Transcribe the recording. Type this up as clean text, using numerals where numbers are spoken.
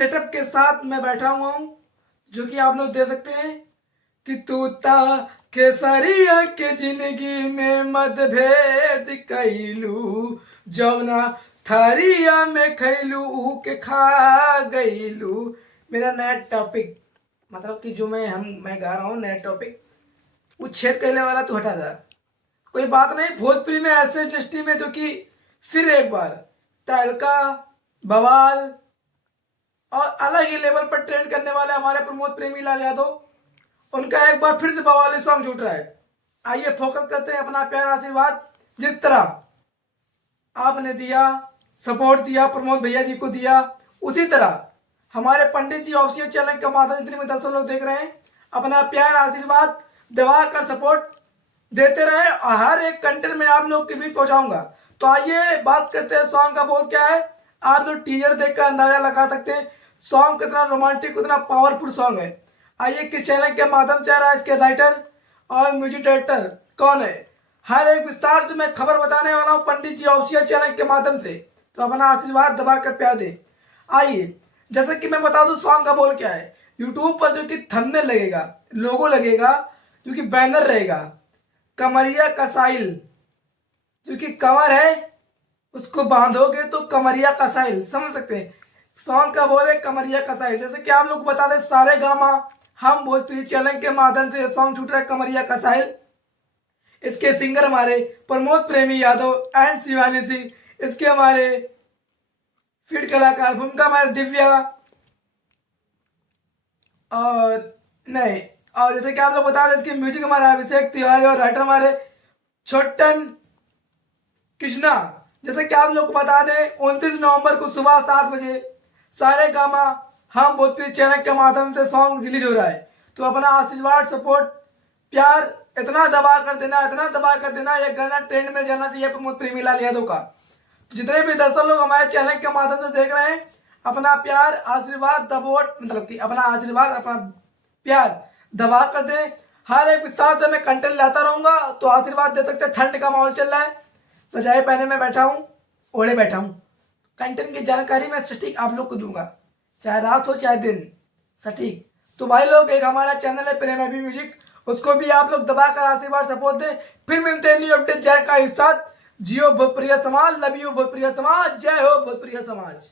Setup के साथ मैं बैठा हुआ हूँ, जो कि आप लोग दे सकते हैं कि तूता केसरिया के जिंदगी में मतभेद कैलू, जौना थरिया में खैलू ऊ के खा गईलू। मेरा नया टॉपिक, मतलब कि जो मैं गा रहा हूँ नया टॉपिक, वो छेद कहने वाला तो हटा था। कोई बात नहीं, भोजपुरी में ऐसे इंडस्ट्री में जो कि फिर एक बार तहलका, बवाल और अलग ही लेवल पर ट्रेंड करने वाले हमारे प्रमोद प्रेमी लाल यादव, उनका एक बार फिर से बवाली सॉन्ग छूट रहा है। आइए फोकस करते हैं अपना प्यार आशीर्वाद। जिस तरह आपने दिया, सपोर्ट दिया, प्रमोद भैया जी को दिया, उसी तरह हमारे पंडित जी ऑफिशियल चैनल के माध्यम से जितने दर्शक लोग देख रहे हैं, अपना प्यार आशीर्वाद दबा कर सपोर्ट देते रहे और हर एक कंटेंट में आप लोग के बीच पहुंचाऊंगा। तो आइए बात करते हैं सॉन्ग का बोल क्या है। आप लोग टीजर देखकर अंदाजा लगा सकते हैं सॉन्ग कितना रोमांटिक, कितना पावरफुल सॉन्ग है। आइए किस चैनल के माध्यम से आ रहा है, इसके राइटर और म्यूजिक डायरेक्टर कौन है, हर एक विस्तार से मैं खबर बताने वाला हूँ पंडित जी ऑफिशियल चैनल के माध्यम से। तो अपना आशीर्वाद दबाकर प्यार दे। आइए, जैसे कि मैं बता दूं सॉन्ग का बोल क्या है। यूट्यूब पर जो कि थंबनेल लगेगा, लोगो लगेगा, जो कि बैनर रहेगा, कमरिया कसाइल, जो कि कमर है उसको बांधोगे तो कमरिया कसाइल, समझ सकते हैं। सॉन्ग का बोल है कमरिया कसाइल। जैसे कि आप लोग बता दें, सारे गामा हम भोजपुरी चैनल के माध्यम से सॉन्ग छूट रहा है कमरिया कसाइल। इसके सिंगर हमारे प्रमोद प्रेमी यादव एंड शिवानी सिंह, इसके हमारे फीड कलाकार भूमिका हमारे दिव्या, और नहीं, और जैसे कि आप लोग बता दें इसके म्यूजिक हमारा अभिषेक तिवारी और राइटर हमारे छोटन कृष्णा। जैसे कि आप लोग को बता दें 29 नवंबर को सुबह 7 बजे सारे गामा हम भोजपुरी चैनल के माध्यम से सॉन्ग रिलीज हो रहा है। तो अपना आशीर्वाद सपोर्ट प्यार इतना दबा कर देना, इतना दबा कर देना, ये गाना ट्रेंड में जाना चाहिए प्रमोद प्रेमी लाल यादव का। तो जितने भी दर्शक लोग हमारे चैनल के माध्यम से देख रहे हैं, अपना प्यार आशीर्वाद दबोट, मतलब कि अपना आशीर्वाद अपना प्यार दबा कर दे। हर एक विस्तार से मैं कंटेंट लाता रहूंगा, तो आशीर्वाद दे सकते हैं। ठंड का माहौल चल रहा है, रजाई पहने में बैठा हूँ, ओढ़े बैठा हूँ। कंटेंट की जानकारी मैं सटीक आप लोग को दूंगा, चाहे रात हो चाहे दिन, सटीक। तो भाई लोग, एक हमारा चैनल है प्रेम अभी म्यूजिक, उसको भी आप लोग दबाकर आशीर्वाद सपोर्ट दें। फिर मिलते हैं न्यू अपडेट जय का इस साथ। जियो भोजप्रिय समाज, लव यू भोजप्रिय समाज, जय हो भोजप्रिय समाज।